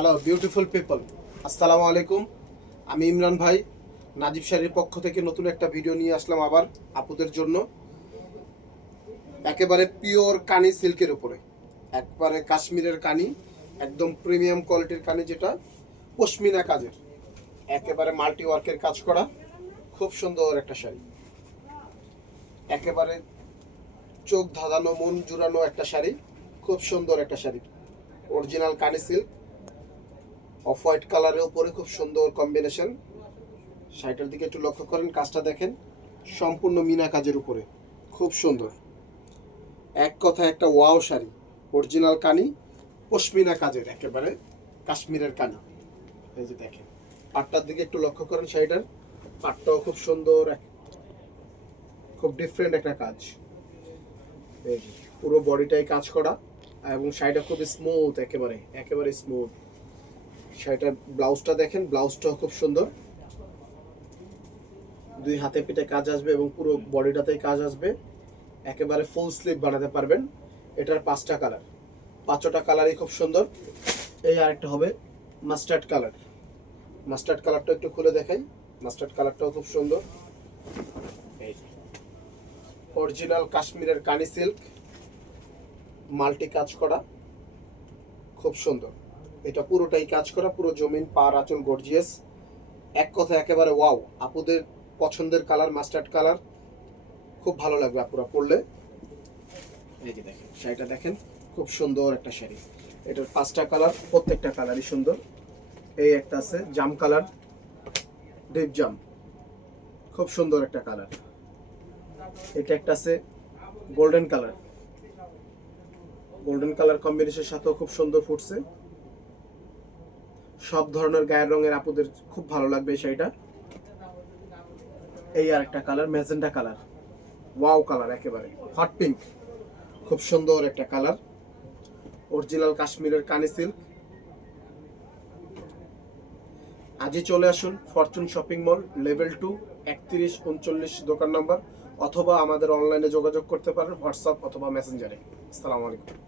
Hello beautiful people, আসসালামু আলাইকুম। আমি ইমরান ভাই নাজিব শাড়ির পক্ষ থেকে নতুন একটা ভিডিও নিয়ে আসলাম আবার আপুদের জন্য। একেবারে পিওর কানি সিল্কের উপরে, একবারে কাশ্মীরের কানি, একদম প্রিমিয়াম কোয়ালিটির কানি, যেটা পশমিনা কাজের, একেবারে মাল্টি ওয়ার্কের কাজ করা, খুব সুন্দর একটা শাড়ি। একেবারে চোখ ধাঁধানো, মন জুড়ানো একটা শাড়ি, খুব সুন্দর একটা শাড়ি। অরিজিনাল কানি সিল্ক, অফ হোয়াইট কালারের উপরে খুব সুন্দর কম্বিনেশন। শাড়িটার দিকে একটু লক্ষ্য করেন, কাজটা দেখেন, সম্পূর্ণ মিনা কাজের উপরে, খুব সুন্দর। এক কথা একটা ওয়াও শাড়ি, অরিজিনাল কানি, পশমিনা কাজের, একেবারে কাশ্মীরের কানি। এই যে দেখেন, পাটটার দিকে একটু লক্ষ্য করেন, শাড়িটার পাটটাও খুব সুন্দর, খুব ডিফারেন্ট একটা কাজ। এই যে পুরো বডিটাই কাজ করা, এবং শাড়িটা খুব স্মুথ, একেবারে একেবারে স্মুথ। শাড়িটার ব্লাউজটা দেখেন, ব্লাউজটাও খুব সুন্দর, দুই হাতে পিঠে কাজ আসবে এবং পুরো বডিটাতেই কাজ আসবে। একেবারে ফুল স্লিভ বানাতে পারবেন। এটার 5টা কালার, 5টা কালারই খুব সুন্দর। এই আরেকটা হবে মাস্টার্ড কালার। মাস্টার্ড কালারটা একটু খুলে দেখাই, মাস্টার্ড কালারটাও খুব সুন্দর। এই অরিজিনাল কাশ্মীরের কানি সিল্ক, মাল্টি কাজ করা, খুব সুন্দর। এটা পুরোটাই কাজ করা, পুরো জমিন পার আঁচল গর্জিয়াস। এক কথা একেবারে ওয়াও। আপুদের পছন্দের কালার মাস্টার্ড কালার, খুব ভালো লাগবে আপুরা পরলে। এই যে দেখেন, শাড়িটা দেখেন, খুব সুন্দর একটা শাড়ি। এটার 5টা কালার, প্রত্যেকটা কালারই সুন্দর। এই একটা আছে জাম কালার, ডিপ জাম, খুব সুন্দর একটা কালার। এটা একটা আছে গোল্ডেন কালার, গোল্ডেন কালার কম্বিনেশনের সাথেও খুব সুন্দর ফুটছে। সব ধরনের গায়ের রঙের আপুদের খুব ভালো লাগবে এই শাড়িটা। এই আর একটা colour magenta colour, wow colour, একেবারে হট পিঙ্ক, খুব সুন্দর একটা কালার। অরিজিনাল কাশ্মীরের কানি সিল্ক। আজই চলে আসুন ফরচুন শপিং মল, লেভেল 2, 3139 দোকান নাম্বার, অথবা আমাদের অনলাইনে যোগাযোগ করতে পারেন হোয়াটসঅ্যাপ অথবা মেসেঞ্জারে। আসসালামু আলাইকুম।